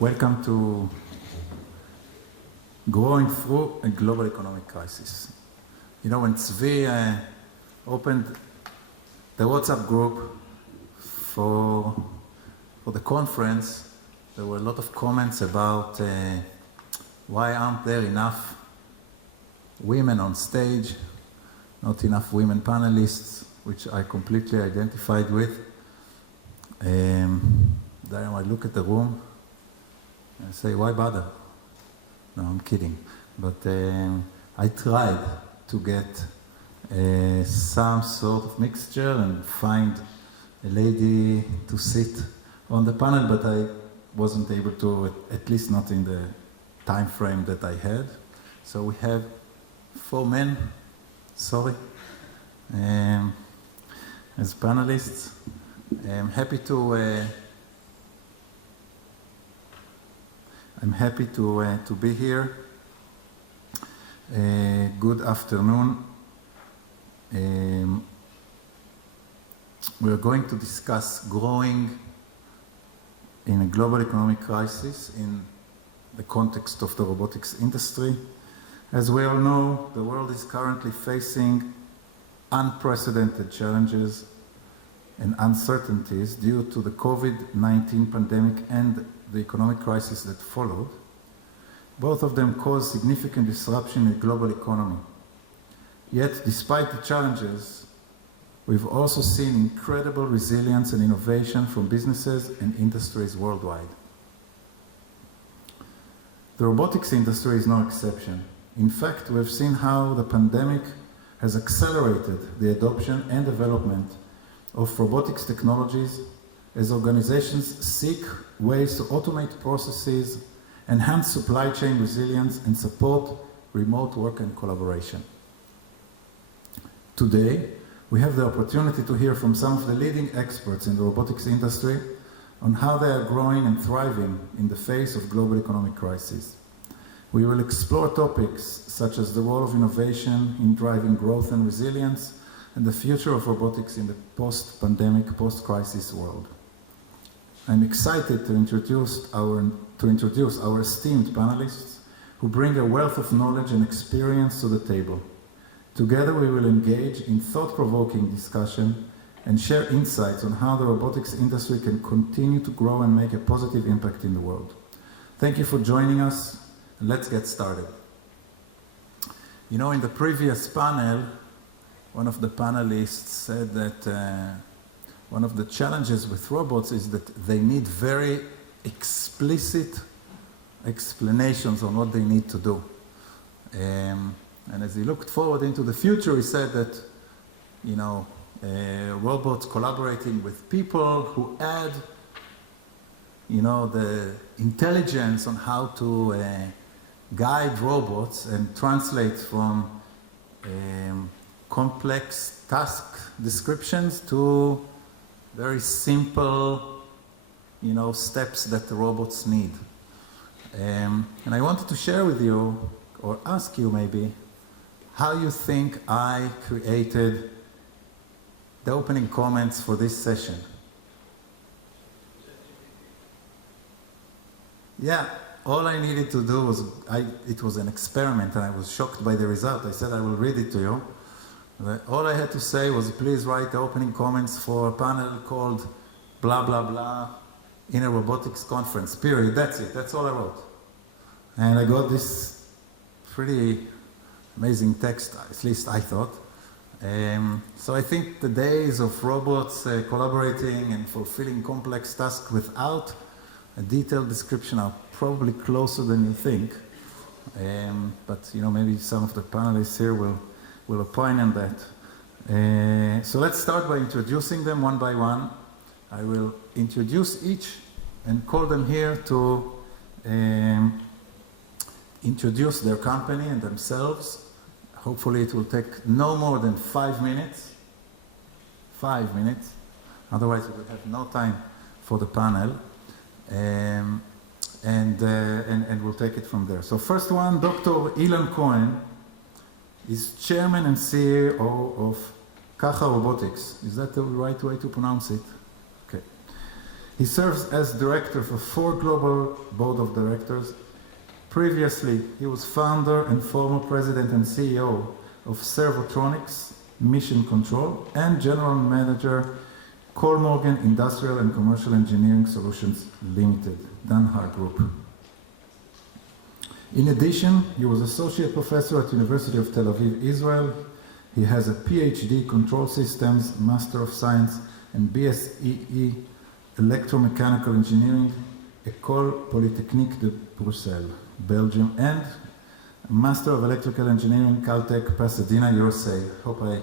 Welcome to Growing Through a Global Economic Crisis. You know, when Tzvi opened the WhatsApp group for the conference, there were a lot of comments about why aren't there enough women on stage, not enough women panelists, which I completely identified with. Then I look at the room and say, why bother? No, I'm kidding. But I tried to get some sort of mixture and find a lady to sit on the panel, but I wasn't able to, at least not in the time frame that I had. So we have 4 men, sorry, as panelists. I'm happy to be here. Good afternoon. We're going to discuss growing in a global economic crisis in the context of the robotics industry. As we all know, the world is currently facing unprecedented challenges and uncertainties due to the COVID-19 pandemic and the economic crisis that followed. Both of them caused significant disruption in the global economy. Yet, despite the challenges, we've also seen incredible resilience and innovation from businesses and industries worldwide. The robotics industry is no exception. In fact, we've seen how the pandemic has accelerated the adoption and development of robotics technologies as organizations seek ways to automate processes, enhance supply chain resilience, and support remote work and collaboration. Today, we have the opportunity to hear from some of the leading experts in the robotics industry on how they are growing and thriving in the face of global economic crisis. We will explore topics such as the role of innovation in driving growth and resilience, and the future of robotics in the post-pandemic, post-crisis world. I'm excited to introduce our esteemed panelists who bring a wealth of knowledge and experience to the table. Together we will engage in thought-provoking discussion and share insights on how the robotics industry can continue to grow and make a positive impact in the world. Thank you for joining us. Let's get started. You know, in the previous panel, one of the panelists said that one of the challenges with robots is that they need very explicit explanations on what they need to do. And as he looked forward into the future, he said that, you know, robots collaborating with people who add, you know, the intelligence on how to guide robots and translate from complex task descriptions to very simple, you know, steps that the robots need. And I wanted to share with you, or ask you maybe, how you think I created the opening comments for this session. Yeah, all I needed to do was, it was an experiment and I was shocked by the result. I said I will read it to you. All I had to say was, please write the opening comments for a panel called blah, blah, blah in a robotics conference, period. That's it. That's all I wrote. And I got this pretty amazing text, at least I thought. So I think the days of robots collaborating and fulfilling complex tasks without a detailed description are probably closer than you think. But, you know, maybe some of the panelists here will opine on that. So let's start by introducing them one by one. I will introduce each and call them here to introduce their company and themselves. Hopefully it will take no more than 5 minutes. 5 minutes. Otherwise we will have no time for the panel. And we'll take it from there. So first one, Dr. Ilan Cohen is chairman and CEO of Caja Robotics. Is that the right way to pronounce it? Okay. He serves as director for 4 global board of directors. Previously, he was founder and former president and CEO of Maytronics, Mission Control, and general manager, Kohlmorgen Industrial and Commercial Engineering Solutions Limited, Danhar Group. In addition, he was associate professor at University of Tel Aviv, Israel. He has a PhD Control Systems, Master of Science, and BSEE Electromechanical Engineering, École Polytechnique de Bruxelles, Belgium, and Master of Electrical Engineering, Caltech, Pasadena, USA. Hope I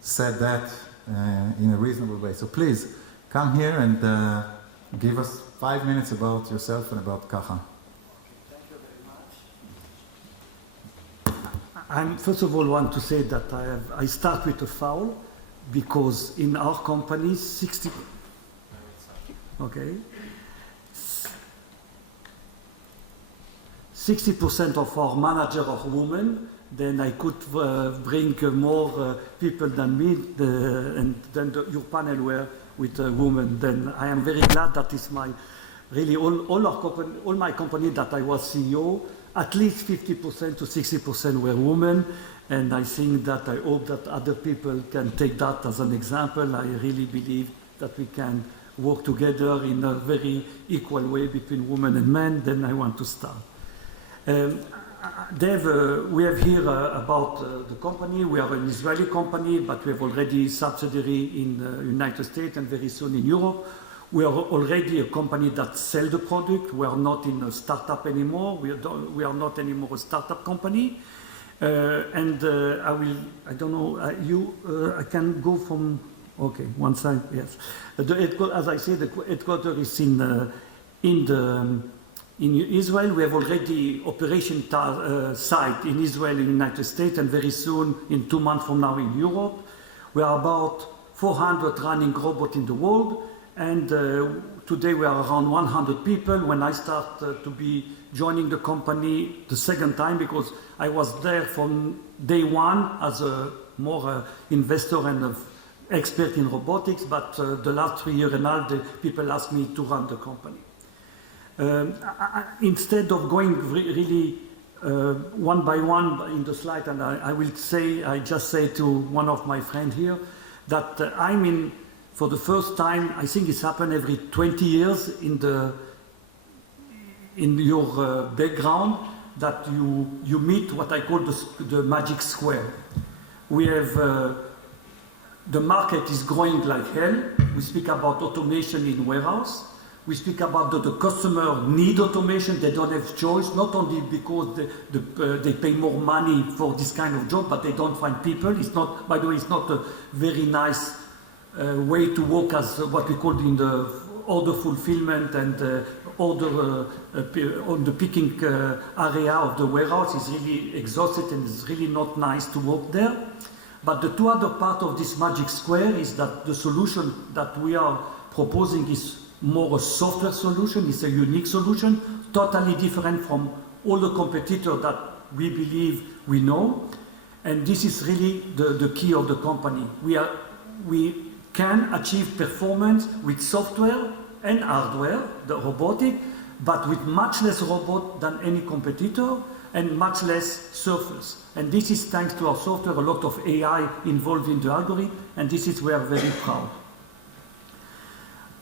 said that in a reasonable way. So please, come here and give us 5 minutes about yourself and about Caja. Thank you very much. I first of all want to say that I start with a foul, because in our company, 60% of our managers are women. Then I could bring more people than me, and then your panel were with women. Then I am very glad that is my, really all my company that I was CEO, at least 50% to 60% were women. And I think that I hope that other people can take that as an example. I really believe that we can work together in a very equal way between women and men. Then I want to start. Dave, we have here about the company. We are an Israeli company, but we have already subsidiary in the United States and very soon in Europe. We are already a company that sells the product. We are not in a startup anymore. We are not anymore a startup company. I don't know, I can go from, okay, one side, yes. As I said, the headquarters is in Israel. We have already operation site in Israel, in the United States, and very soon, in 2 months from now, in Europe. We are about 400 running robots in the world, and today we are around 100 people. When I start to be joining the company the second time, because I was there from day one as a more investor and an expert in robotics, but the last 3 years and a half, the people asked me to run the company. Instead of going really one by one in the slide, and I just say to one of my friends here that I'm in, for the first time, I think it's happened every 20 years in your background, that you meet what I call the magic square. We have, the market is growing like hell. We speak about automation in warehouse. We speak about the customer need automation. They don't have choice, not only because they pay more money for this kind of job, but they don't find people. It's not, by the way, it's not a very nice way to work as what we call in the order fulfillment and order on the picking area of the warehouse is really exhausted, and it's really not nice to work there. But the two other part of this magic square is that the solution that we are proposing is more a software solution. It's a unique solution, totally different from all the competitors that we believe we know. And this is really the key of the company. We can achieve performance with software and hardware, the robotic, but with much less robot than any competitor and much less surface. And this is thanks to our software, a lot of AI involved in the algorithm, and this is where we're very proud.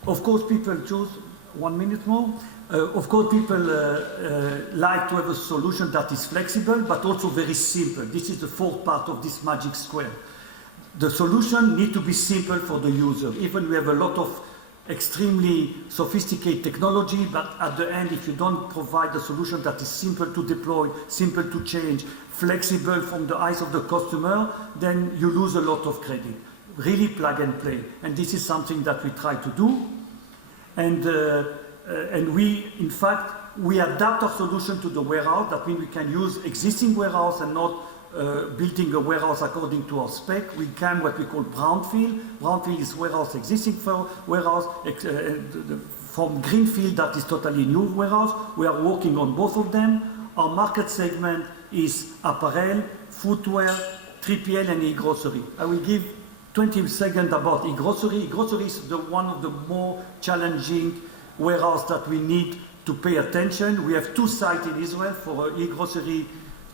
Of course, people choose, 1 minute more. Of course, people like to have a solution that is flexible, but also very simple. This is the fourth part of this magic square. The solution needs to be simple for the user. Even we have a lot of extremely sophisticated technology, but at the end, if you don't provide a solution that is simple to deploy, simple to change, flexible from the eyes of the customer, then you lose a lot of credit. Really plug and play. And this is something that we try to do. And we, in fact, we adapt our solution to the warehouse. That means we can use existing warehouse and not building a warehouse according to our spec. We can what we call brownfield. Brownfield is warehouse existing for warehouse. From greenfield, that is totally new warehouse. We are working on both of them. Our market segment is apparel, footwear, 3PL, and e-grocery. I will give 20 seconds about e-grocery. E-grocery is one of the more challenging warehouse that we need to pay attention. We have 2 sites in Israel for e-grocery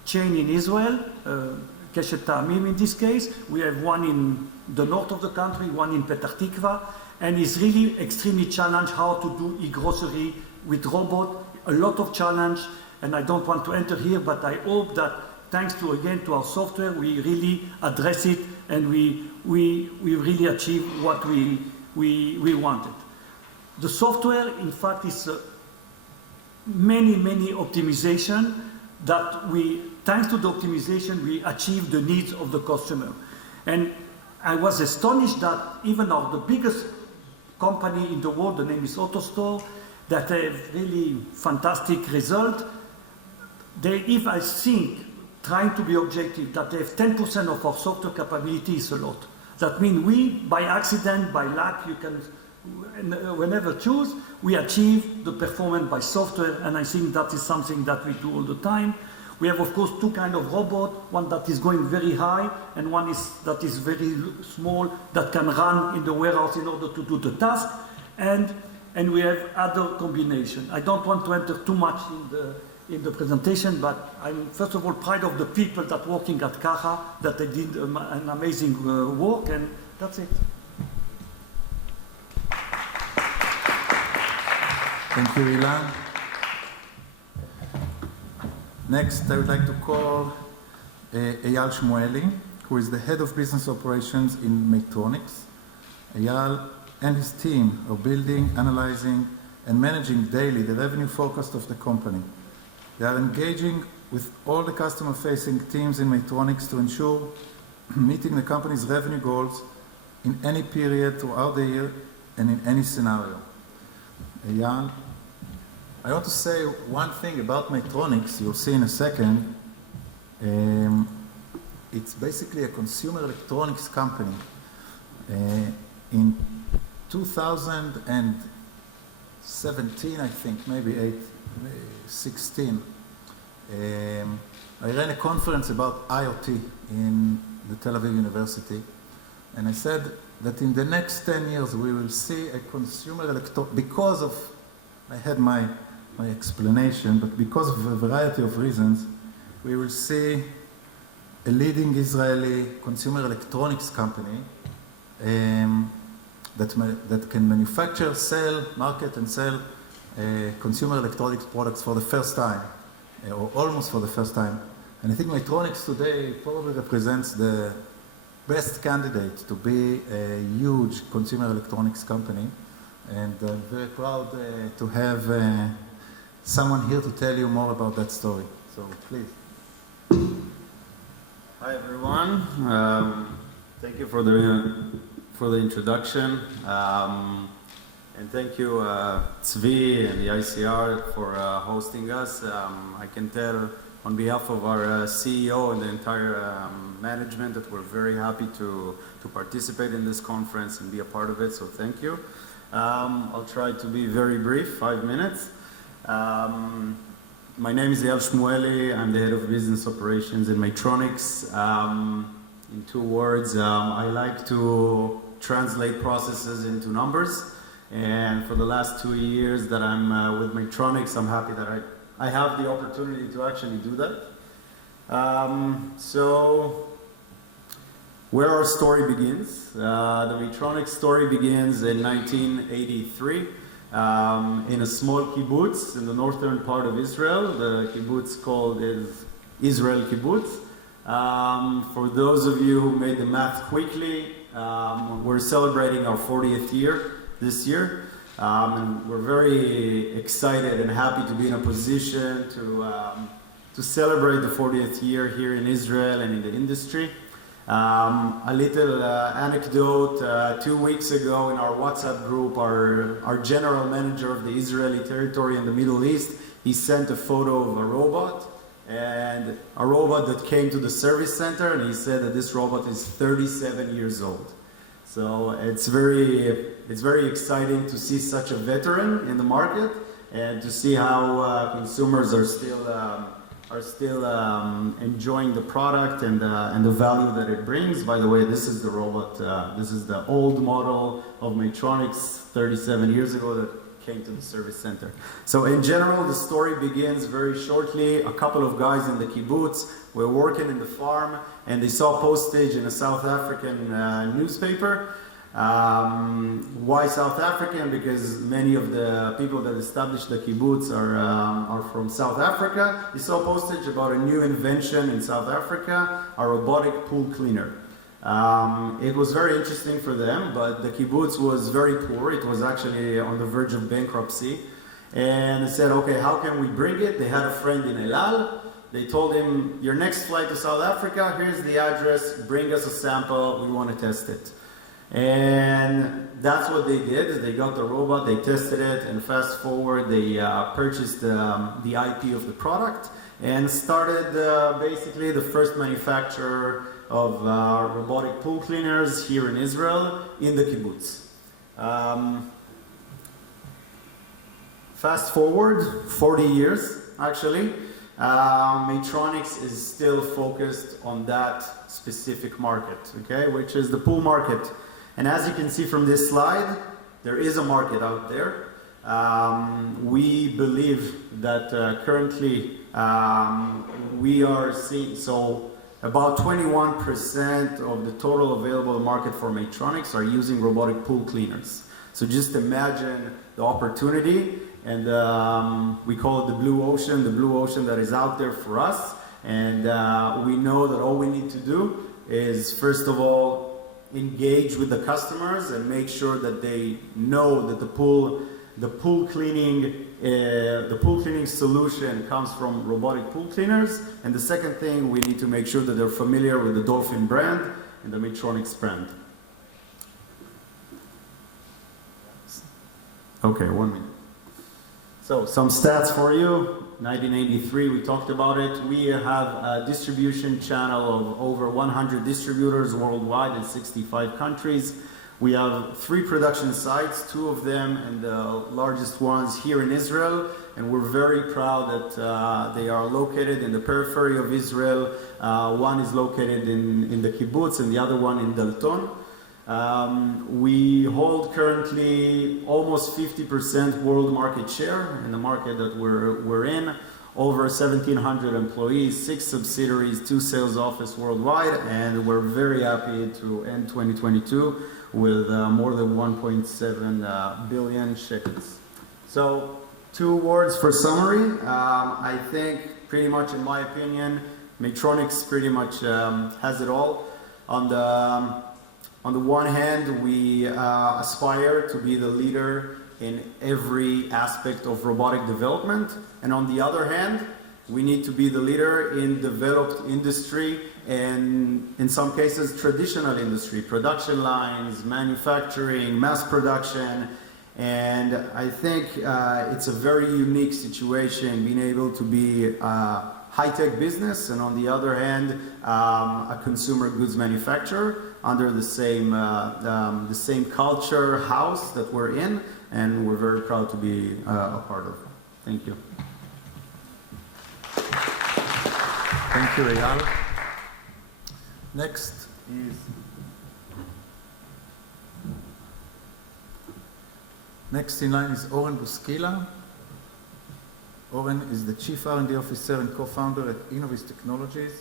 chain in Israel, Keshet Ta'amim in this case. We have one in the north of the country, one in Petah Tikva, and it's really extremely challenged how to do e-grocery with robot. A lot of challenge, and I don't want to enter here, but I hope that thanks to again to our software, we really address it and we really achieve what we wanted. The software, in fact, is many optimization that thanks to the optimization, we achieve the needs of the customer. And I was astonished that even the biggest company in the world, the name is AutoStore, that have really fantastic result. If I think, trying to be objective, that they have 10% of our software capability is a lot. That means we, by accident, by luck, you can whenever choose, we achieve the performance by software, and I think that is something that we do all the time. We have, of course, 2 kinds of robot, one that is going very high, and one that is very small, that can run in the warehouse in order to do the task, and we have other combination. I don't want to enter too much in the presentation, but I'm first of all proud of the people that working at Caja, that they did an amazing work, and that's it. Thank you, Ilan. Next, I would like to call Eyal Shmueli, who is the head of business operations in Maytronics. Eyal and his team are building, analyzing, and managing daily the revenue forecast of the company. They are engaging with all the customer-facing teams in Maytronics to ensure meeting the company's revenue goals in any period throughout the year and in any scenario. Eyal, I want to say one thing about Maytronics, you'll see in a second. It's basically a consumer electronics company. In 2017, I think, maybe 16, I ran a conference about IoT in the Tel Aviv University, and I said that in the next 10 years we will see a consumer electronics, because of, I had my explanation, but because of a variety of reasons, we will see a leading Israeli consumer electronics company that can manufacture, sell, market, and sell consumer electronics products for the first time, or almost for the first time. And I think Maytronics today probably represents the best candidate to be a huge consumer electronics company. And I'm very proud to have someone here to tell you more about that story. So please. Hi everyone. Thank you for the introduction. And thank you, Tzvi and the ICR for hosting us. I can tell on behalf of our CEO and the entire management that we're very happy to participate in this conference and be a part of it, so thank you. I'll try to be very brief, 5 minutes. My name is Eyal Shmueli. I'm the head of business operations in Maytronics. In 2 words, I like to translate processes into numbers. And for the last 2 years that I'm with Maytronics, I'm happy that I have the opportunity to actually do that. So, where our story begins. The Maytronics story begins in 1983 in a small kibbutz in the northern part of Israel. The kibbutz called is Israel Kibbutz. For those of you who made the math quickly, we're celebrating our 40th year this year, and we're very excited and happy to be in a position to celebrate the 40th year here in Israel and in the industry. A little anecdote, 2 weeks ago in our WhatsApp group, our general manager of the Israeli territory in the Middle East, he sent a photo of a robot, and a robot that came to the service center, and he said that this robot is 37 years old. So it's very exciting to see such a veteran in the market and to see how consumers are still are still enjoying the product and the value that it brings. By the way, this is the robot, this is the old model of Maytronics 37 years ago that came to the service center. So in general, the story begins very shortly. A couple of guys in the kibbutz were working in the farm and they saw postage in a South African newspaper. Why South African? Because many of the people that established the kibbutz are from South Africa. They saw postage about a new invention in South Africa, a robotic pool cleaner. It was very interesting for them, but the kibbutz was very poor. It was actually on the verge of bankruptcy. And they said, okay, how can we bring it? They had a friend in Eyal. They told him, your next flight to South Africa, here's the address, bring us a sample, we want to test it. And that's what they did. They got the robot, they tested it, and fast forward, they purchased the IP of the product and started basically the first manufacturer of robotic pool cleaners here in Israel, in the kibbutz. Fast forward 40 years, actually, Maytronics is still focused on that specific market, okay, which is the pool market. And as you can see from this slide, there is a market out there. We believe that currently we are seeing, so about 21% of the total available market for Maytronics are using robotic pool cleaners. So just imagine the opportunity, and we call it the blue ocean that is out there for us. And we know that all we need to do is, first of all, engage with the customers and make sure that they know that the pool cleaning solution comes from robotic pool cleaners. And the second thing, we need to make sure that they're familiar with the Dolphin brand and the Maytronics brand. Okay, 1 minute. So some stats for you. 1983, we talked about it. We have a distribution channel of over 100 distributors worldwide in 65 countries. We have 3 production sites, 2 of them and the largest ones here in Israel. And we're very proud that they are located in the periphery of Israel. One is located in the kibbutz and the other one in Dalton. We hold currently almost 50% world market share in the market that we're in. Over 1,700 employees, 6 subsidiaries, 2 sales offices worldwide, and we're very happy to end 2022 with more than 1.7 billion shekels. So 2 words for summary. I think pretty much, in my opinion, Maytronics pretty much has it all. On the one hand, we aspire to be the leader in every aspect of robotic development. And on the other hand, we need to be the leader in developed industry and, in some cases, traditional industry, production lines, manufacturing, mass production. And I think it's a very unique situation being able to be a high-tech business and, on the other hand, a consumer goods manufacturer under the same culture house that we're in, and we're very proud to be a part of. Thank you. Thank you, Eyal. Next in line is Oren Buskila. Oren is the Chief R&D Officer and co-founder at Innoviz Technologies.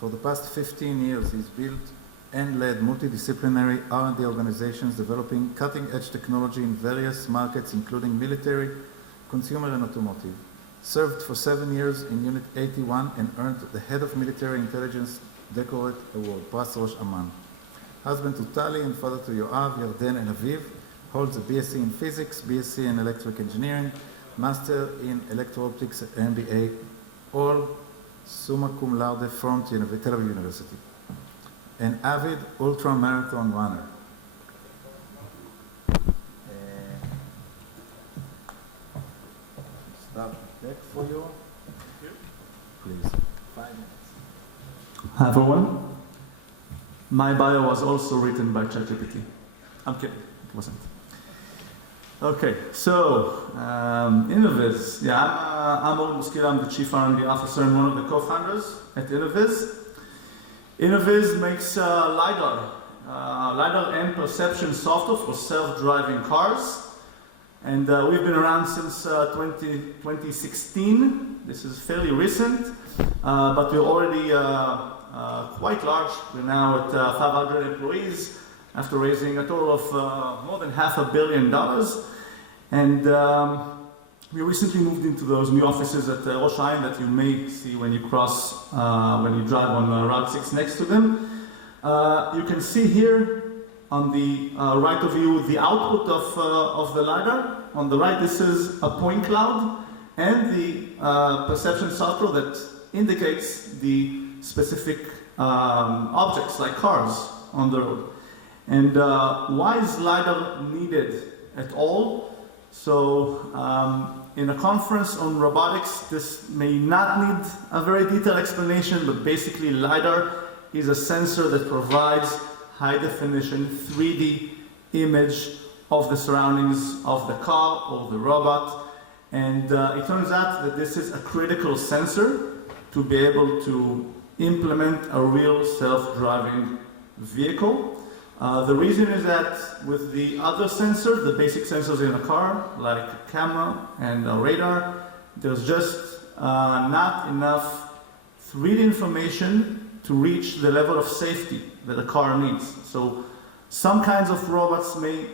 For the past 15 years, he's built and led multidisciplinary R&D organizations developing cutting-edge technology in various markets, including military, consumer, and automotive. Served for 7 years in Unit 81 and earned the Head of Military Intelligence Decorate Award, Pras Rosh Amman. Husband to Tali and father to Yoav, Yarden, and Aviv. Holds a BSc in Physics, BSc in Electric Engineering, Master in Electro-Optics, and MBA, all summa cum laude from Tel Aviv University. An avid ultra-marathon runner. Start back for you. Please. 5 minutes. Hi everyone. My bio was also written by ChatGPT. I'm kidding, it wasn't. Okay, so Innoviz. Yeah, I'm Oren Buskila. I'm the Chief R&D Officer and one of the co-founders at Innoviz. Innoviz makes LiDAR and perception software for self-driving cars. And we've been around since 2016. This is fairly recent, but we're already quite large. We're now at 500 employees after raising a total of more than $500 million. And we recently moved into those new offices at Rosh Hashanah that you may see when you cross, when you drive on Route 6 next to them. You can see here on the right of you the output of the LiDAR. On the right, this is a point cloud and the perception software that indicates the specific objects like cars on the road. And why is LiDAR needed at all? So in a conference on robotics, this may not need a very detailed explanation, but basically LiDAR is a sensor that provides high definition 3D image of the surroundings of the car or the robot. And it turns out that this is a critical sensor to be able to implement a real self-driving vehicle. The reason is that with the other sensors, the basic sensors in a car, like a camera and a radar, there's just not enough 3D information to reach the level of safety that a car needs. So some kinds of robots might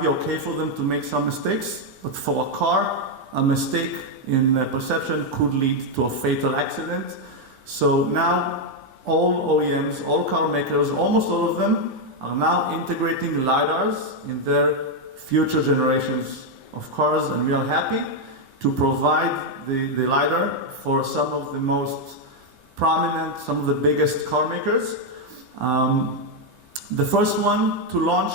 be okay for them to make some mistakes, but for a car, a mistake in perception could lead to a fatal accident. So now all OEMs, all car makers, almost all of them are now integrating LiDARs in their future generations of cars, and we are happy to provide the LiDAR for some of the most prominent, some of the biggest car makers. The first one to launch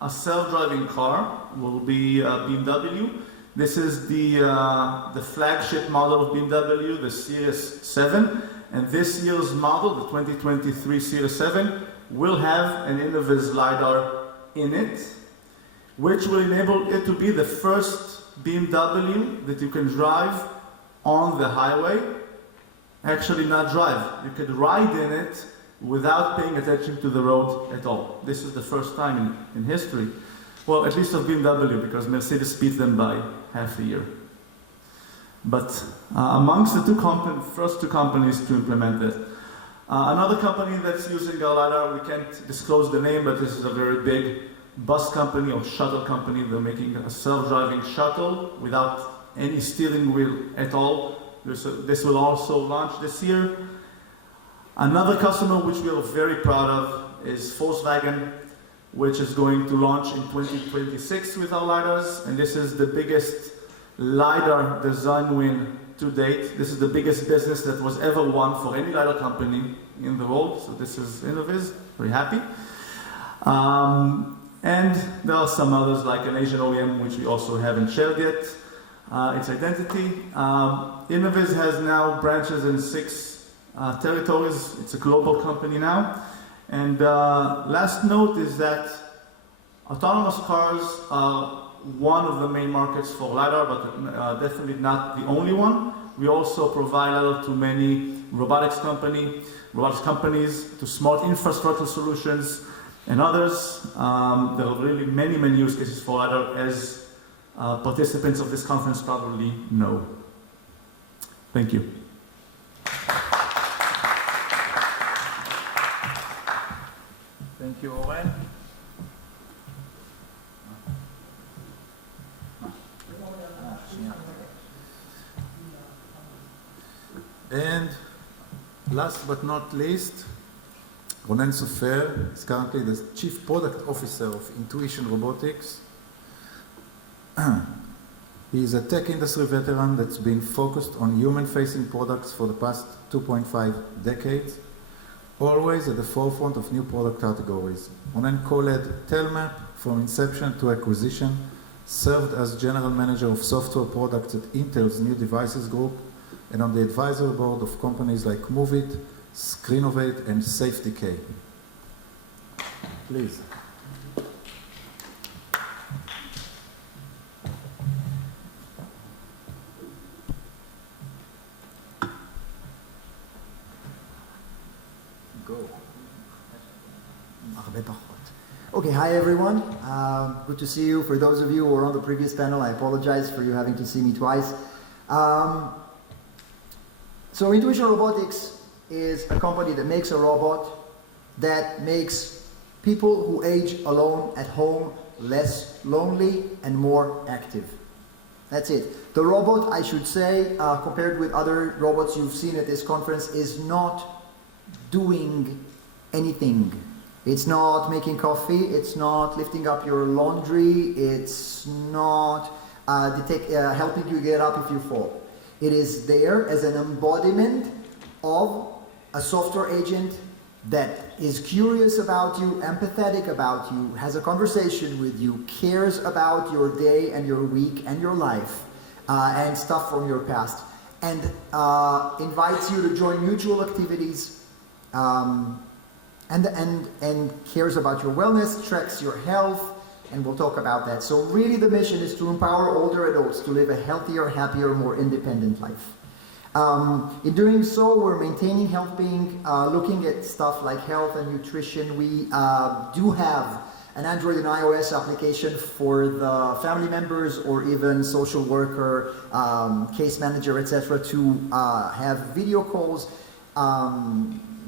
a self-driving car will be BMW. This is the flagship model of BMW, the Series 7. And this year's model, the 2023 Series 7, will have an Innoviz LiDAR in it, which will enable it to be the first BMW that you can drive on the highway. Actually not drive, you could ride in it without paying attention to the road at all. This is the first time in history. Well, at least of BMW, because Mercedes beat them by half a year. But amongst the first two companies to implement it. Another company that's using our LiDAR, we can't disclose the name, but this is a very big bus company or shuttle company. They're making a self-driving shuttle without any steering wheel at all. This will also launch this year. Another customer which we are very proud of is Volkswagen, which is going to launch in 2026 with our LiDARs, and this is the biggest LiDAR design win to date. This is the biggest business that was ever won for any LiDAR company in the world, so this is Innoviz, very happy. And there are some others like an Asian OEM which we also haven't shared yet its identity. Innoviz has now branches in 6 territories. It's a global company now. And last note is that autonomous cars are one of the main markets for LiDAR, but definitely not the only one. We also provide LiDAR to many robotics companies, to smart infrastructure solutions, and others. There are really many use cases for LiDAR, as participants of this conference probably know. Thank you. Thank you, Oren. And last but not least, Ronen Sofer is currently the Chief Product Officer of Intuition Robotics. He is a tech industry veteran that's been focused on human-facing products for the past 2.5 decades, always at the forefront of new product categories. Ronen co-led Telmap from inception to acquisition, served as General Manager of Software Products at Intel's New Devices Group, and on the advisory board of companies like MoveIt, Screenovate, and SafetyK. Please. Okay, hi everyone. Good to see you. For those of you who were on the previous panel, I apologize for you having to see me twice. So Intuition Robotics is a company that makes a robot that makes people who age alone at home less lonely and more active. That's it. The robot, I should say, compared with other robots you've seen at this conference, is not doing anything. It's not making coffee, it's not lifting up your laundry, it's not helping you get up if you fall. It is there as an embodiment of a software agent that is curious about you, empathetic about you, has a conversation with you, cares about your day and your week and your life and stuff from your past, and invites you to join mutual activities and cares about your wellness, tracks your health, and we'll talk about that. So really the mission is to empower older adults to live a healthier, happier, more independent life. In doing so, we're maintaining health being, looking at stuff like health and nutrition. We do have an Android and iOS application for the family members or even social worker, case manager, etc. to have video calls,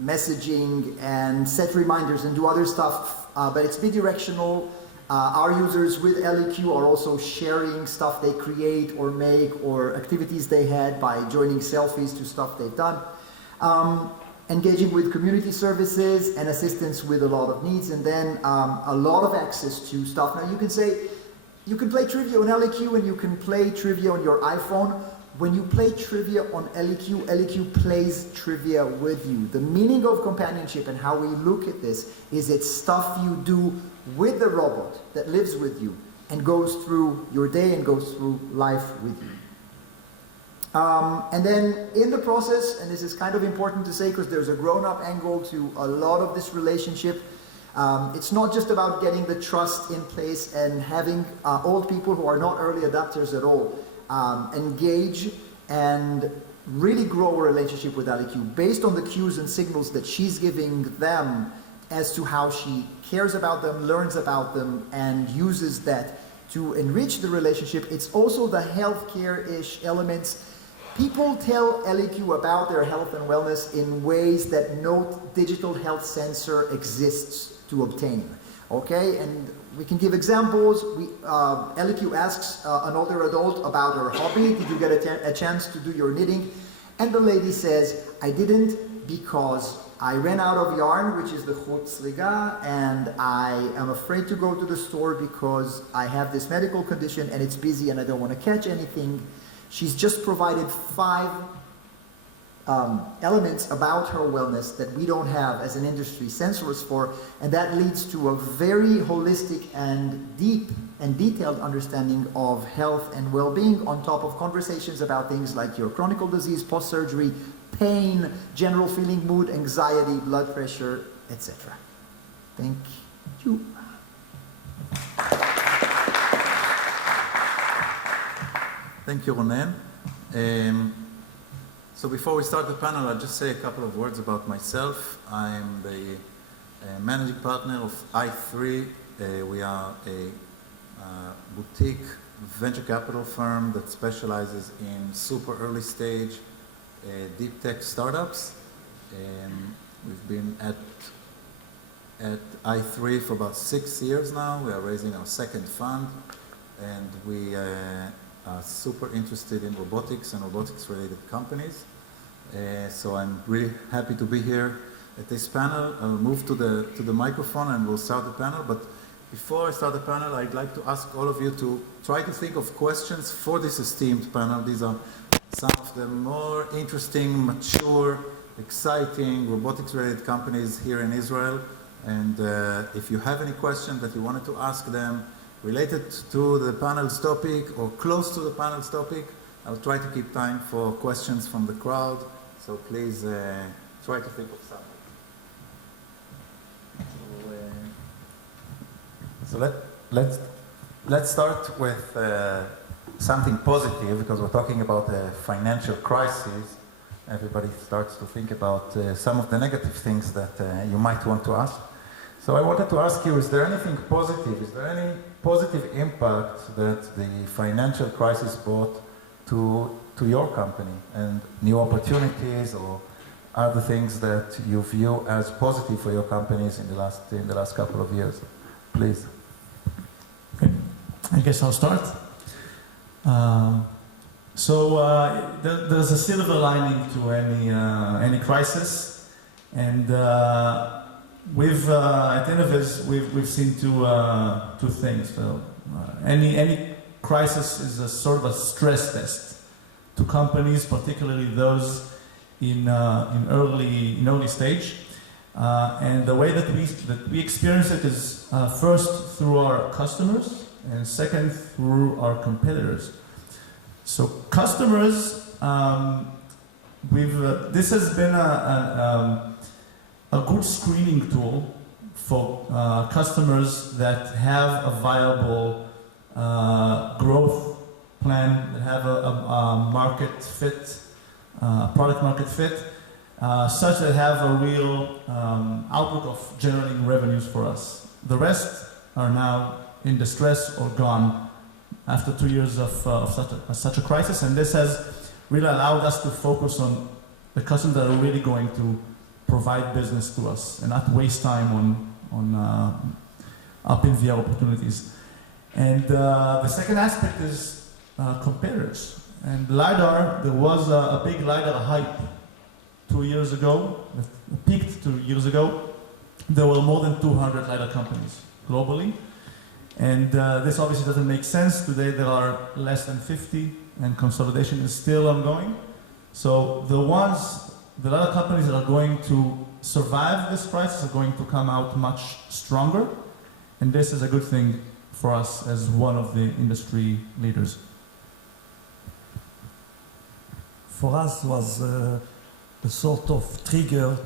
messaging, and set reminders and do other stuff, but it's bidirectional. Our users with LEQ are also sharing stuff they create or make or activities they had by joining selfies to stuff they've done. Engaging with community services and assistance with a lot of needs, and then a lot of access to stuff. Now you can say, you can play trivia on LEQ and you can play trivia on your iPhone. When you play trivia on LEQ, LEQ plays trivia with you. The meaning of companionship and how we look at this is it's stuff you do with the robot that lives with you and goes through your day and goes through life with you. And then in the process, and this is kind of important to say because there's a grown-up angle to a lot of this relationship, it's not just about getting the trust in place and having old people who are not early adopters at all engage and really grow a relationship with LEQ based on the cues and signals that she's giving them as to how she cares about them, learns about them, and uses that to enrich the relationship. It's also the healthcare-ish elements. People tell LEQ about their health and wellness in ways that no digital health sensor exists to obtain. Okay, and we can give examples. LEQ asks an older adult about her hobby. Did you get a chance to do your knitting? And the lady says, I didn't because I ran out of yarn, which is the chutzliga, and I am afraid to go to the store because I have this medical condition and it's busy and I don't want to catch anything. She's just provided 5 elements about her wellness that we don't have as an industry sensors for, and that leads to a very holistic and deep and detailed understanding of health and well-being on top of conversations about things like your chronic disease, post-surgery, pain, general feeling, mood, anxiety, blood pressure, etc. Thank you. Thank you, Ronen. So before we start the panel, I'll just say a couple of words about myself. I'm the managing partner of i3. We are a boutique venture capital firm that specializes in super early stage deep tech startups. We've been at i3 for about 6 years now. We are raising our second fund, and we are super interested in robotics and robotics related companies. So I'm really happy to be here at this panel. I'll move to the microphone and we'll start the panel. But before I start the panel, I'd like to ask all of you to try to think of questions for this esteemed panel. These are some of the more interesting, mature, exciting robotics-related companies here in Israel. And if you have any questions that you wanted to ask them related to the panel's topic or close to the panel's topic, I'll try to keep time for questions from the crowd. So please try to think of something. So let's start with something positive, because we're talking about a financial crisis. Everybody starts to think about some of the negative things that you might want to ask. So I wanted to ask you, is there anything positive? Is there any positive impact that the financial crisis brought to your company, and new opportunities or other things that you view as positive for your companies in the last couple of years? Please. Okay. I guess I'll start. There's a silver lining to any crisis, and at Innoviz we've seen two things. So, any crisis is a sort of a stress test to companies, particularly those in early stage. And the way that we experience it is first through our customers, and second through our competitors. So customers, this has been a good screening tool for customers that have a viable growth plan, that have a market fit, product market fit, such that have a real outlook of generating revenues for us. The rest are now in distress or gone after 2 years of such a crisis, and this has really allowed us to focus on the customers that are really going to provide business to us and not waste time on upping the opportunities. And the second aspect is competitors. And LiDAR, there was a big LiDAR hype 2 years ago, it peaked 2 years ago. There were more than 200 LiDAR companies globally. And this obviously doesn't make sense. Today there are less than 50, and consolidation is still ongoing. So the LiDAR companies that are going to survive this crisis are going to come out much stronger. And this is a good thing for us as one of the industry leaders. For us was a sort of trigger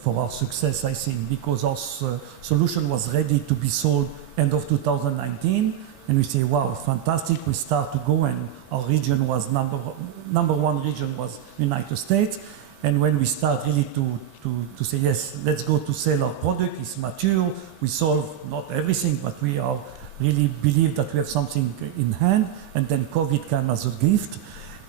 for our success, I think, because our solution was ready to be sold end of 2019, and we say, wow, fantastic, we start to go, and our region was number one region was United States, and when we start really to say, yes, let's go to sell our product, it's mature, we solve not everything, but we are really believe that we have something in hand, and then COVID came as a gift,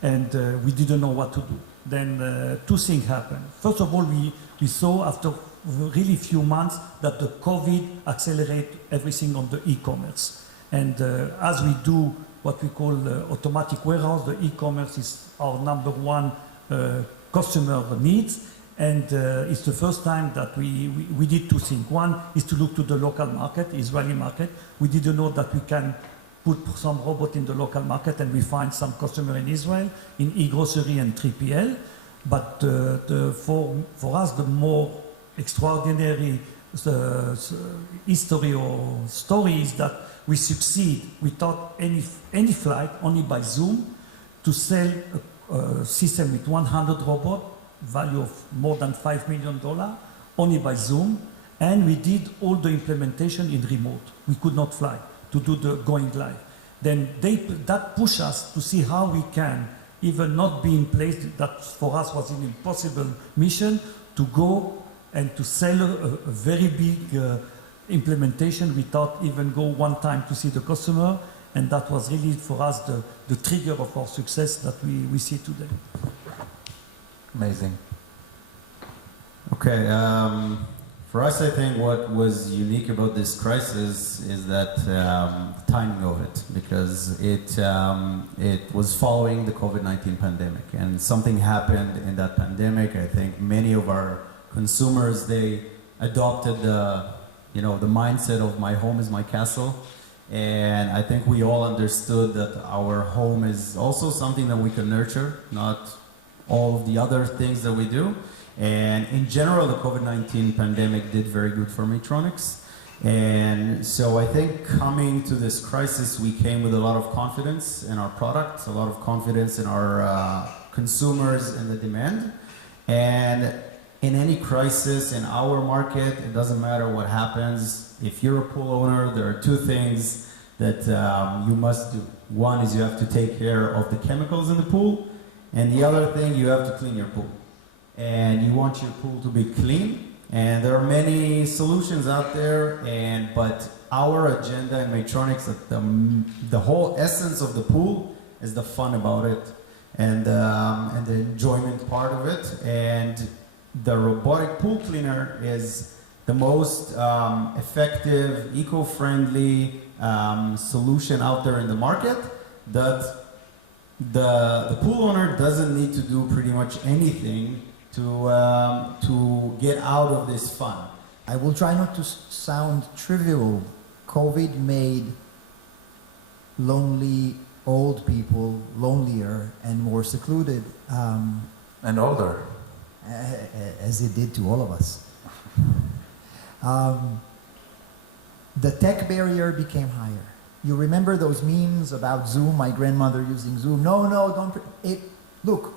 and we didn't know what to do. Then two things happened. First of all, we saw after really few months that the COVID accelerate everything on the e-commerce. And as we do what we call automatic warehouse, the e-commerce is our number one customer needs. And it's the first time that we did two things. One is to look to the local market, Israeli market. We didn't know that we can put some robot in the local market, and we find some customer in Israel, in e-grocery and 3PL. But for us, the more extraordinary history or story is that we succeed without any flight, only by Zoom, to sell a system with 100 robots, value of more than $5 million, only by Zoom. And we did all the implementation in remote. We could not fly to do the going live. Then that pushed us to see how we can, even not be in place, that for us was an impossible mission, to go and to sell a very big implementation without even go one time to see the customer. And that was really for us the trigger of our success that we see today. Amazing. Okay. For us, I think what was unique about this crisis is that timing of it, because it was following the COVID-19 pandemic, and something happened in that pandemic. I think many of our consumers, they adopted the mindset of my home is my castle, and I think we all understood that our home is also something that we can nurture, not all of the other things that we do. And in general, the COVID-19 pandemic did very good for Maytronics. And so I think coming to this crisis, we came with a lot of confidence in our product, a lot of confidence in our consumers and the demand. And in any crisis in our market, it doesn't matter what happens. If you're a pool owner, there are two things that you must do. One is you have to take care of the chemicals in the pool, and the other thing, you have to clean your pool. And you want your pool to be clean, And there are many solutions out there, but our agenda in Maytronics, the whole essence of the pool is the fun about it and the enjoyment part of it. And the robotic pool cleaner is the most effective, eco-friendly solution out there in the market that the pool owner doesn't need to do pretty much anything to get out of this fun. I will try not to sound trivial. COVID made lonely old people lonelier and more secluded. And older. As it did to all of us. The tech barrier became higher. You remember those memes about Zoom, my grandmother using Zoom? No, don't. Look,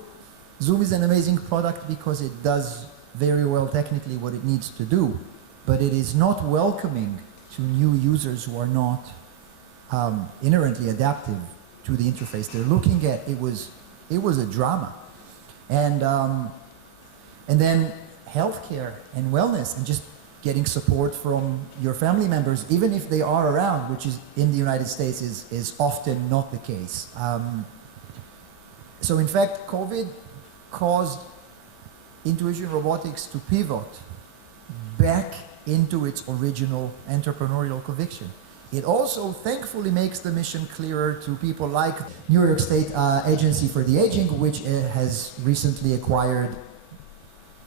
Zoom is an amazing product because it does very well technically what it needs to do, but it is not welcoming to new users who are not inherently adaptive to the interface they're looking at. It was a drama. And then healthcare and wellness and just getting support from your family members, even if they are around, which is in the United States is often not the case. So in fact, COVID caused Intuition Robotics to pivot back into its original entrepreneurial conviction. It also thankfully makes the mission clearer to people like New York State Agency for the Aging, which has recently acquired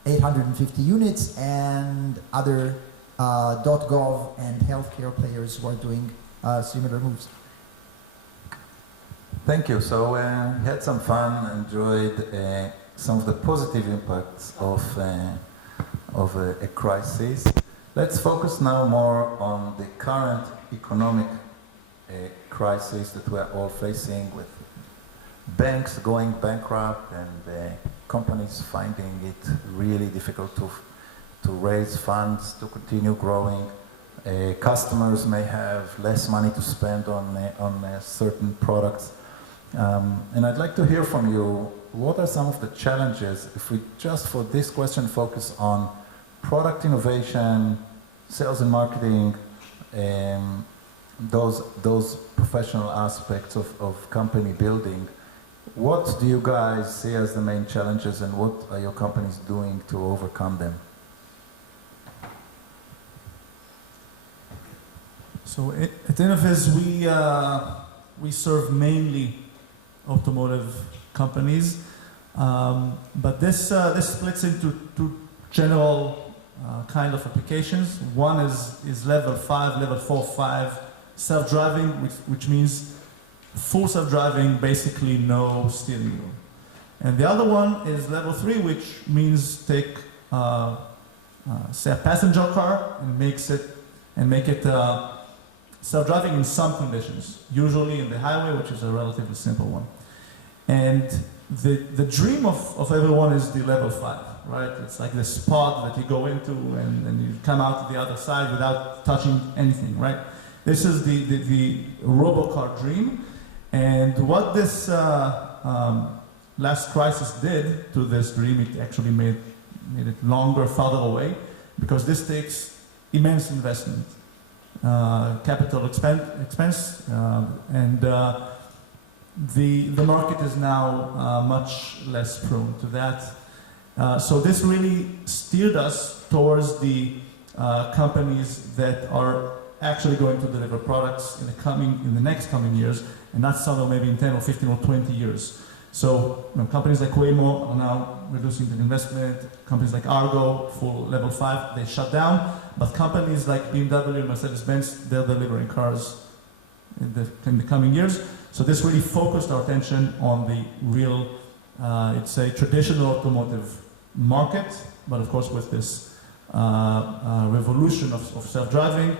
850 units, and other .gov and healthcare players who are doing similar moves. Thank you. So we had some fun, enjoyed some of the positive impacts of a crisis. Let's focus now more on the current economic crisis that we're all facing, with banks going bankrupt and companies finding it really difficult to raise funds to continue growing. Customers may have less money to spend on certain products. And I'd like to hear from you, what are some of the challenges, if we just for this question focus on product innovation, sales and marketing, those professional aspects of company building, what do you guys see as the main challenges and what are your companies doing to overcome them? So at Innoviz, we serve mainly automotive companies, but this splits into two general kind of applications. One is level 5, level 4, 5 self-driving, which means full self-driving, basically no steering wheel. And the other one is level 3, which means take say a passenger car and make it self-driving in some conditions, usually in the highway, which is a relatively simple one. And the dream of everyone is the level 5, right? It's like the spot that you go into and you come out to the other side without touching anything, right? This is the RoboCar dream. And what this last crisis did to this dream, it actually made it longer, farther away, because this takes immense investment. Capital expense, and the market is now much less prone to that. So this really steered us towards the companies that are actually going to deliver products in the next coming years, and not somewhere maybe in 10 or 15 or 20 years. So companies like Waymo are now reducing their investment. Companies like Argo, for level 5, they shut down. But companies like BMW and Mercedes-Benz, they're delivering cars in the coming years. So this really focused our attention on the real, it's a traditional automotive market, but of course with this revolution of self-driving,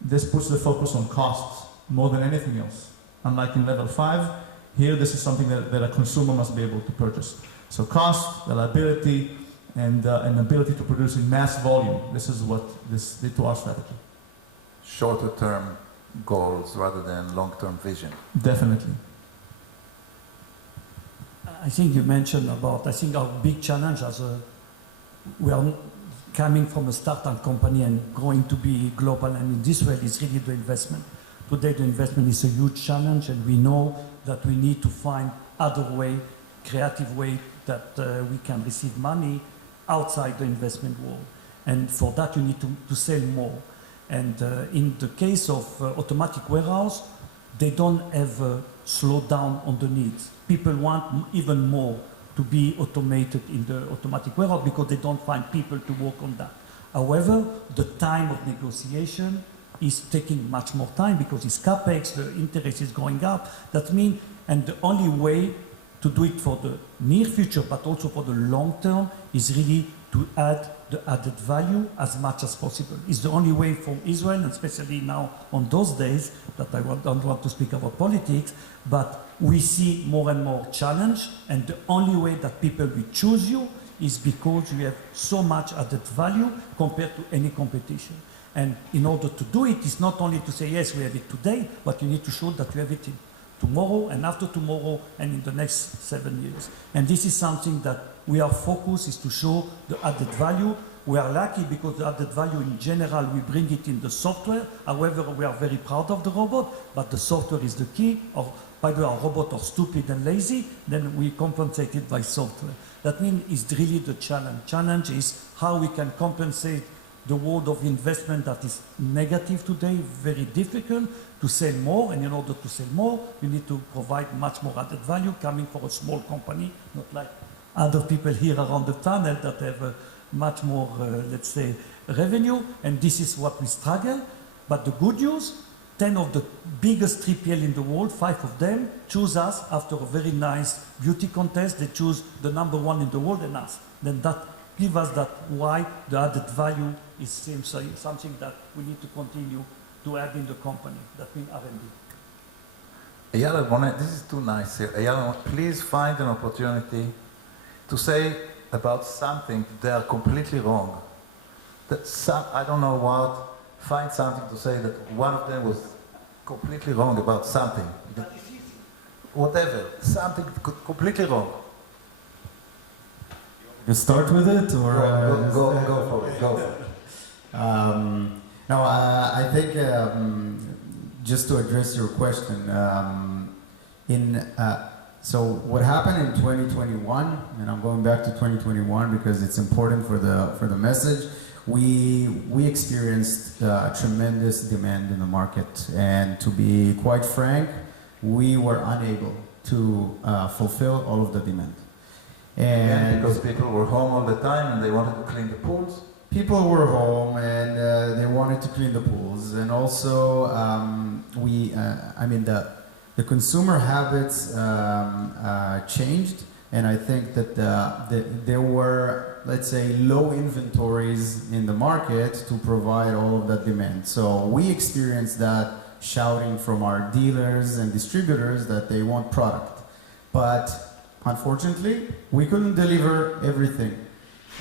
this puts the focus on costs more than anything else. Unlike in level 5, here this is something that a consumer must be able to purchase. So cost, reliability, and an ability to produce in mass volume. This is what this did to our strategy. Shorter term goals rather than long-term vision. Definitely. I think you mentioned about, I think our big challenge we are coming from a startup company and going to be global and in this way is really the investment. Today the investment is a huge challenge and we know that we need to find other way, creative way that we can receive money outside the investment world. And for that you need to sell more. And in the case of automatic warehouse, they don't ever slow down on the needs. People want even more to be automated in the automatic warehouse because they don't find people to work on that. However, the time of negotiation is taking much more time because it's capex, the interest is going up. That means, and the only way to do it for the near future, but also for the long term, is really to add the added value as much as possible. It's the only way for Israel, and especially now on those days that I don't want to speak about politics, but we see more and more challenge, and the only way that people will choose you is because you have so much added value compared to any competition. And in order to do it, it's not only to say, yes, we have it today, but you need to show that you have it in tomorrow and after tomorrow and in the next 7 years. And this is something that we are focused is to show the added value. We are lucky because the added value in general, we bring it in the software. However, we are very proud of the robot, but the software is the key. Or, by the way, our robots are stupid and lazy, then we compensate it by software. That means it's really the challenge. Challenge is how we can compensate the world of investment that is negative today, very difficult to sell more, and in order to sell more, you need to provide much more added value coming for a small company, not like other people here around the tunnel that have much more, let's say, revenue, and this is what we struggle. But the good news, 10 of the biggest 3PL in the world, 5 of them choose us after a very nice beauty contest. They choose the #1 in the world and us. Then that gives us that why the added value is something that we need to continue to add in the company. That means R&D. Eyal, this is too nice here. Eyal, please find an opportunity to say about something they are completely wrong. That I don't know what, find something to say that one of them was completely wrong about something. Whatever, something completely wrong. You start with it, or go for it. Go for it. No, I think just to address your question, so what happened in 2021, and I'm going back to 2021 because it's important for the message. We experienced tremendous demand in the market, and to be quite frank, we were unable to fulfill all of the demand. And because people were home all the time and they wanted to clean the pools? People were home and they wanted to clean the pools, and also the consumer habits changed, and I think that there were, let's say, low inventories in the market to provide all of that demand. So we experienced that shouting from our dealers and distributors that they want product, but unfortunately we couldn't deliver everything.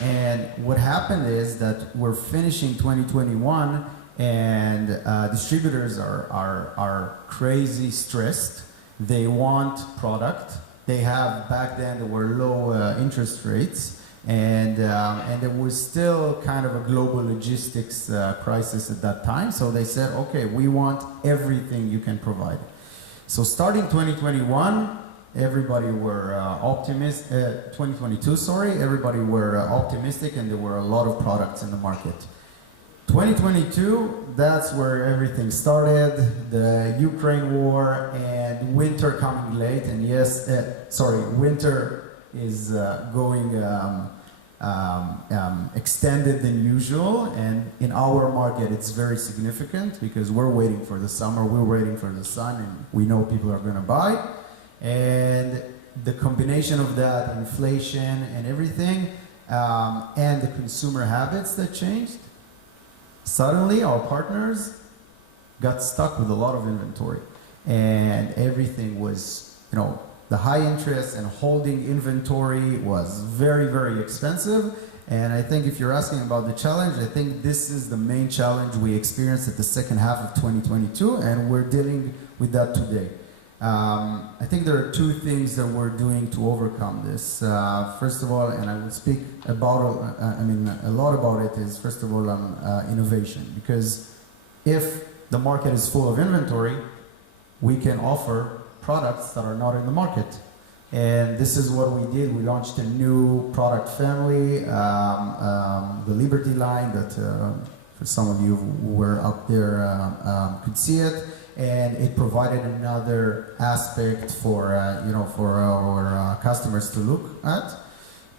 And what happened is that we're finishing 2021 and distributors are crazy stressed. They want product. They have, back then there were low interest rates, and there was still kind of a global logistics crisis at that time. So they said, okay, we want everything you can provide. So starting 2021, everybody were 2022, sorry, everybody were optimistic, and there were a lot of products in the market. 2022, that's where everything started, the Ukraine war and winter coming late, and yes, winter is going extended than usual, and in our market it's very significant because we're waiting for the summer, we're waiting for the sun, and we know people are gonna buy. And the combination of that, inflation and everything, and the consumer habits that changed, suddenly our partners got stuck with a lot of inventory. And everything was, the high interest and holding inventory was very, very expensive. And I think if you're asking about the challenge, I think this is the main challenge we experienced at the second half of 2022, and we're dealing with that today. I think there are two things that we're doing to overcome this. First of all, and I will speak about, a lot about it, is first of all innovation. Because if the market is full of inventory, we can offer products that are not in the market. And this is what we did. We launched a new product family, the Liberty line, that for some of you who were up there could see it. And it provided another aspect for our customers to look at.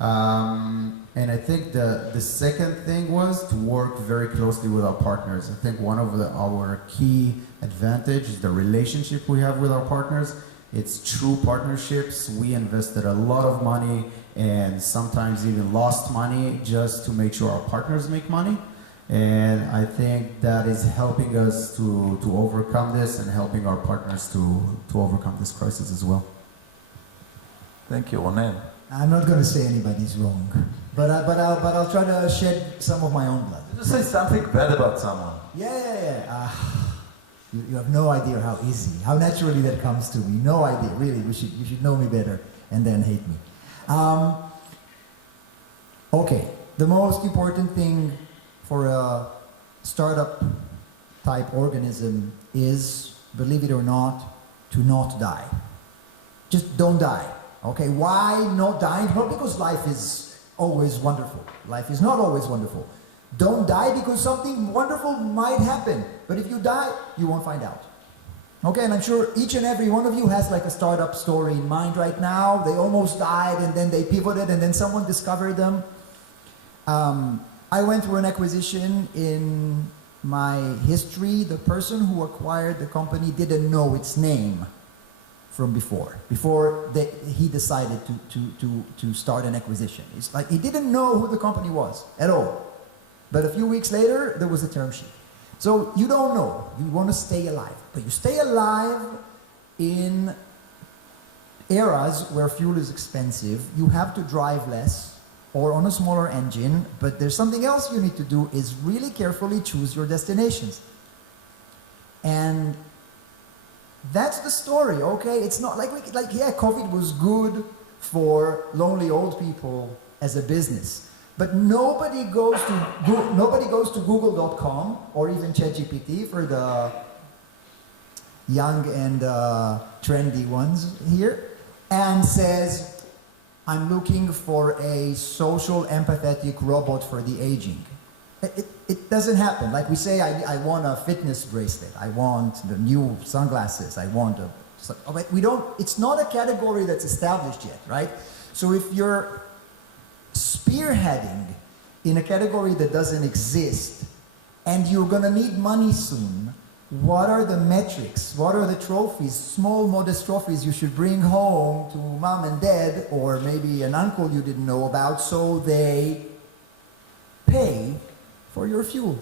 And I think the second thing was to work very closely with our partners. I think one of our key advantages is the relationship we have with our partners. It's true partnerships. We invested a lot of money and sometimes even lost money just to make sure our partners make money. And I think that is helping us to overcome this and helping our partners to overcome this crisis as well. Thank you, Ronen. I'm not going to say anybody's wrong, but I'll try to shed some of my own blood. Just say something bad about someone. Yeah. You have no idea how easy, how naturally that comes to me. No idea, really. You should know me better and then hate me. Okay, the most important thing for a startup type organism is, believe it or not, to not die. Just don't die. Okay, why not dying? Not because life is always wonderful. Life is not always wonderful. Don't die because something wonderful might happen. But if you die, you won't find out. Okay, and I'm sure each and every one of you has like a startup story in mind right now. They almost died and then they pivoted and then someone discovered them. I went through an acquisition in my history. The person who acquired the company didn't know its name from before he decided to start an acquisition. It's like he didn't know who the company was at all. But a few weeks later, there was a term sheet. So you don't know. You want to stay alive. But you stay alive in eras where fuel is expensive. You have to drive less or on a smaller engine. But there's something else you need to do, is really carefully choose your destinations. And that's the story, okay? It's not like yeah, COVID was good for lonely old people as a business. But nobody goes to Google.com or even ChatGPT for the young and trendy ones here and says, I'm looking for a social empathetic robot for the aging. It doesn't happen. Like we say, I want a fitness bracelet. I want the new sunglasses. I want it's not a category that's established yet, right? So if you're spearheading in a category that doesn't exist and you're going to need money soon, what are the metrics? What are the trophies, small modest trophies you should bring home to mom and dad or maybe an uncle you didn't know about so they pay for your fuel?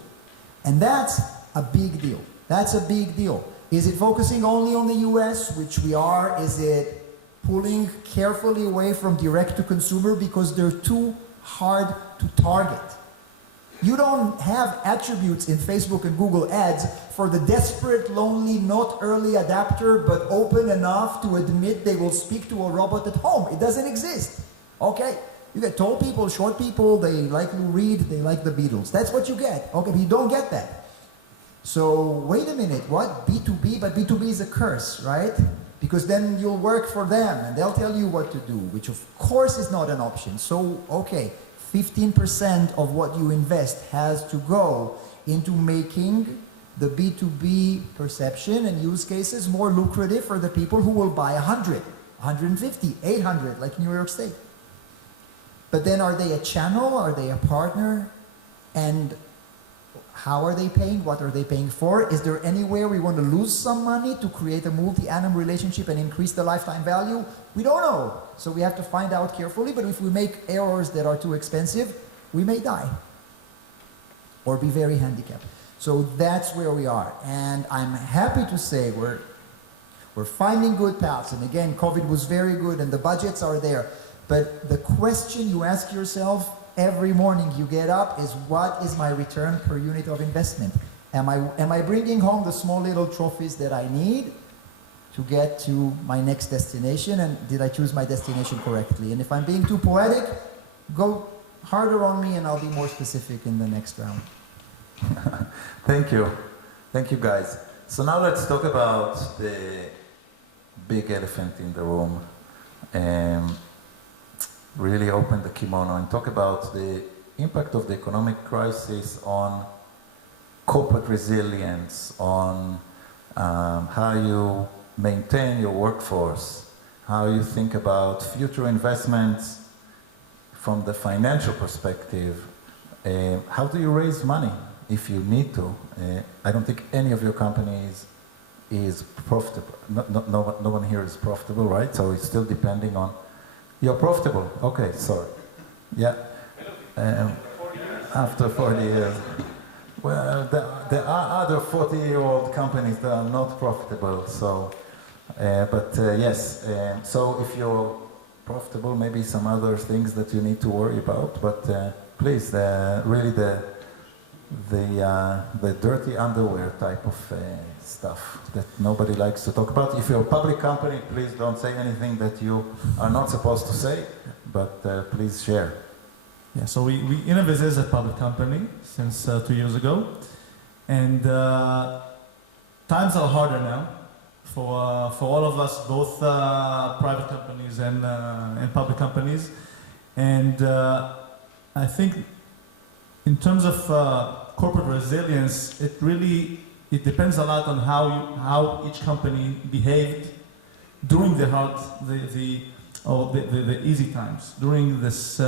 And that's a big deal. That's a big deal. Is it focusing only on the US, which we are? Is it pulling carefully away from direct to consumer because they're too hard to target? You don't have attributes in Facebook and Google ads for the desperate, lonely, not early adapter, but open enough to admit they will speak to a robot at home. It doesn't exist. Okay? You get tall people, short people, they like Lou Reed, they like the Beatles. That's what you get. Okay, but you don't get that. So wait a minute, what? B2B? But B2B is a curse, right? Because then you'll work for them and they'll tell you what to do, which of course is not an option. So, okay, 15% of what you invest has to go into making the B2B perception and use cases more lucrative for the people who will buy 100, 150, 800, like New York State. But then are they a channel? Are they a partner? And how are they paying? What are they paying for? Is there anywhere we want to lose some money to create a multi-annum relationship and increase the lifetime value? We don't know. So we have to find out carefully. But if we make errors that are too expensive, we may die or be very handicapped. So that's where we are. And I'm happy to say we're finding good paths. And again, COVID was very good and the budgets are there. But the question you ask yourself every morning you get up is, what is my return per unit of investment? Am I bringing home the small little trophies that I need to get to my next destination, and did I choose my destination correctly? And if I'm being too poetic, go harder on me and I'll be more specific in the next round. Thank you. Thank you, guys. So now let's talk about the big elephant in the room. Really open the kimono and talk about the impact of the economic crisis on corporate resilience, on how you maintain your workforce, how you think about future investments from the financial perspective. How do you raise money if you need to? I don't think any of your companies is profitable. No one here is profitable, right? So it's still depending on... You're profitable. Okay, sorry. Yeah. After 40 years. Well, there are other 40-year-old companies that are not profitable, so... yes, so if you're profitable, maybe some other things that you need to worry about, but please, really the dirty underwear type of stuff that nobody likes to talk about. If you're a public company, please don't say anything that you are not supposed to say, but please share. Yeah, so we Innoviz is a public company since 2 years ago, and times are harder now for all of us, both private companies and public companies, and I think in terms of corporate resilience, it depends a lot on how each company behaved during the easy times, during this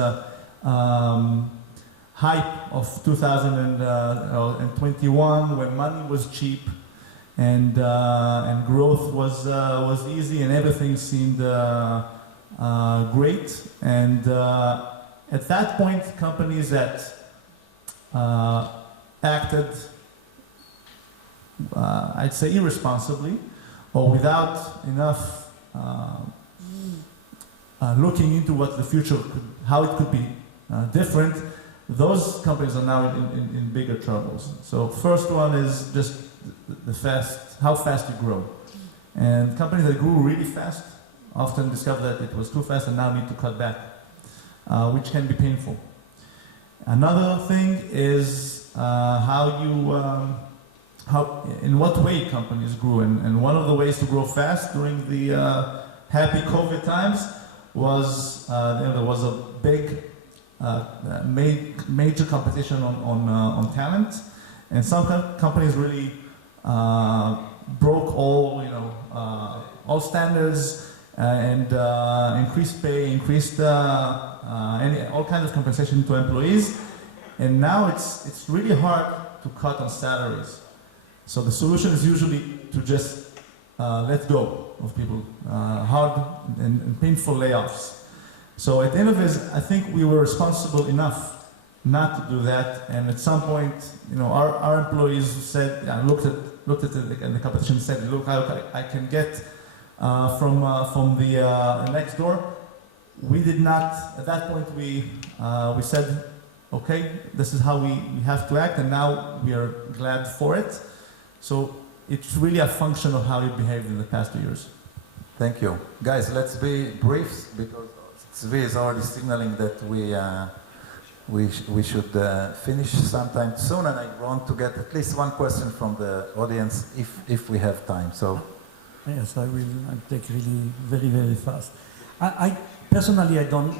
hype of 2021, when money was cheap and growth was easy and everything seemed great. And at that point, companies that acted, I'd say, irresponsibly or without enough looking into what the future how it could be different, those companies are now in bigger troubles. So first one is just how fast you grow. And companies that grew really fast often discover that it was too fast and now need to cut back, which can be painful. Another thing is in what way companies grew. And one of the ways to grow fast during the happy COVID times was there was a big major competition on talent, and some companies really broke all standards and increased pay, increased all kinds of compensation to employees, and now it's really hard to cut on salaries. So the solution is usually to just let go of people, hard and painful layoffs. So at Innoviz, I think we were responsible enough not to do that, and at some point, our employees said, looked at the competition and said, look, I can get from the next door. We did not, at that point, we said, okay, this is how we have to act, and now we are glad for it. So it's really a function of how you behaved in the past 2 years. Thank you. Guys, let's be brief, because Zvi is already signaling that we should finish sometime soon, and I want to get at least one question from the audience if we have time. So, yes, I'll take really very, very fast. I personally, I don't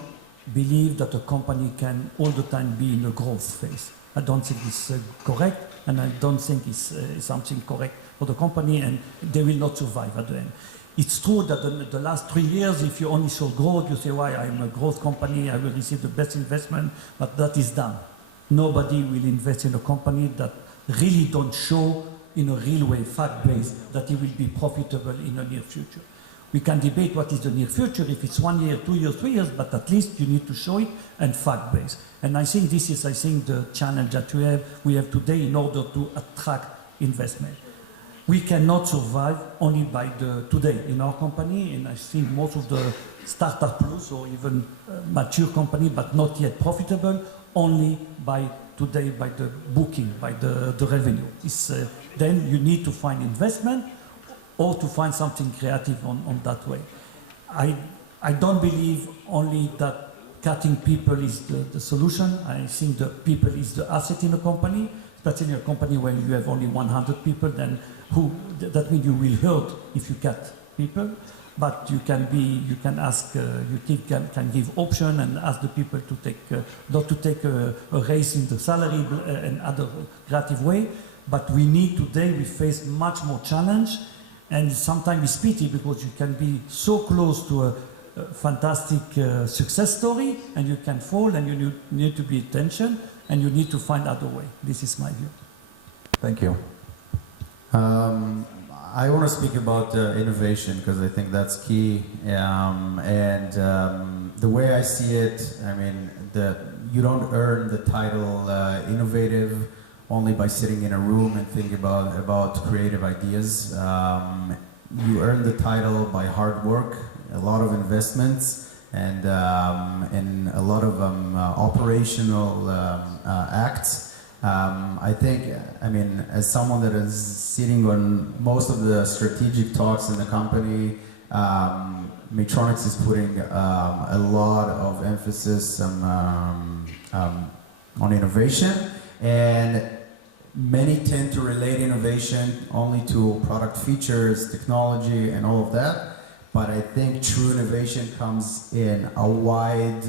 believe that a company can all the time be in a growth phase. I don't think it's correct, and I don't think it's something correct for the company, and they will not survive at the end. It's true that the last 3 years, if you only show growth, you say, why, I'm a growth company, I will receive the best investment, but that is done. Nobody will invest in a company that really don't show in a real way, fact-based, that it will be profitable in the near future. We can debate what is the near future, if it's 1 year, 2 years, 3 years, but at least you need to show it and fact-based. And I think this is, the challenge that we have today in order to attract investment. We cannot survive only by today in our company, and I think most of the startup plus or even mature company, but not yet profitable, only by today, by the booking, by the revenue. Then you need to find investment or to find something creative on that way. I don't believe only that cutting people is the solution. I think the people is the asset in a company, especially in a company where you have only 100 people, then that means you will hurt if you cut people. But you can ask, you can give option and ask the people to take, not to take a raise in the salary and other creative way. But today we face much more challenge, and sometimes it's pity because you can be so close to a fantastic success story and you can fall and you need to be attention and you need to find other way. This is my view. Thank you. I want to speak about innovation because I think that's key. The way I see it, I mean, you don't earn the title innovative only by sitting in a room and thinking about creative ideas. You earn the title by hard work, a lot of investments, and a lot of operational acts. I think, I mean, as someone that is sitting on most of the strategic talks in the company, Maytronics is putting a lot of emphasis on innovation, and many tend to relate innovation only to product features, technology, and all of that. But I think true innovation comes in a wide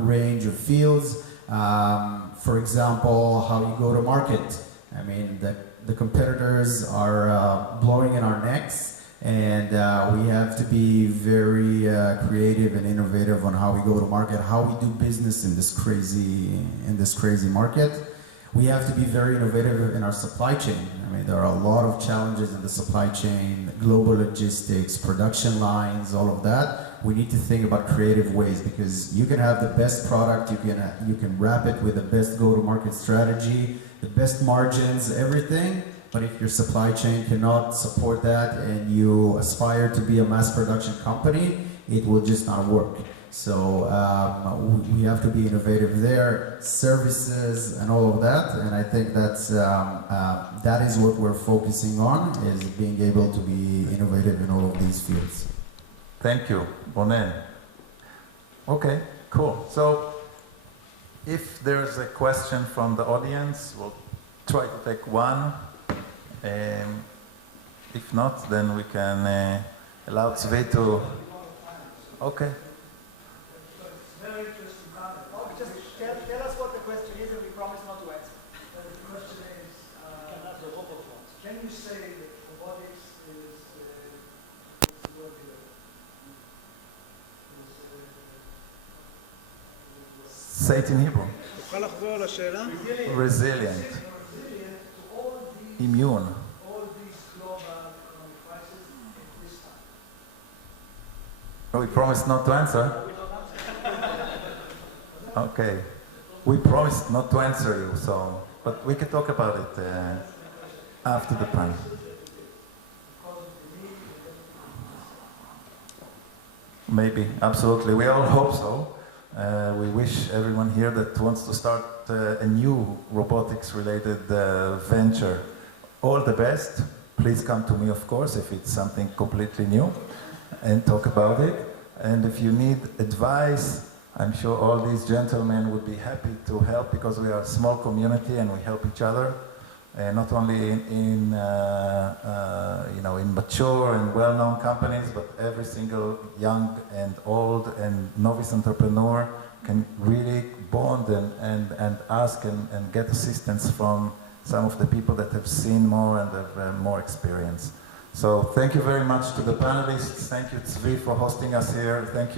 range of fields. For example, how you go to market. I mean, the competitors are blowing in our necks, and we have to be very creative and innovative on how we go to market, how we do business in this crazy market. We have to be very innovative in our supply chain. I mean, there are a lot of challenges in the supply chain, global logistics, production lines, all of that. We need to think about creative ways because you can have the best product, you can wrap it with the best go-to-market strategy, the best margins, everything. But if your supply chain cannot support that and you aspire to be a mass production company, it will just not work. So we have to be innovative there, services and all of that, and I think that is what we're focusing on, is being able to be innovative in all of these fields. Thank you, Ronen. Okay, cool. So if there's a question from the audience, we'll try to take one. If not, then we can allow Tzvi to... Okay. Just tell us what the question is and we promise not to answer. The question is, can you say that robotics is Say it in Hebrew. Resilient. Immune. all these global economic crises at this time? We promised not to answer. Okay. We promised not to answer you, but we can talk about it after the panel. Maybe, absolutely. We all hope so. We wish everyone here that wants to start a new robotics-related venture all the best. Please come to me, of course, if it's something completely new, and talk about it. And if you need advice, I'm sure all these gentlemen would be happy to help, because we are a small community and we help each other, not only in mature and well-known companies, but every single young and old and novice entrepreneur can really bond and ask and get assistance from some of the people that have seen more and have more experience. So thank you very much to the panelists. Thank you, Tzvi, for hosting us here. Thank you.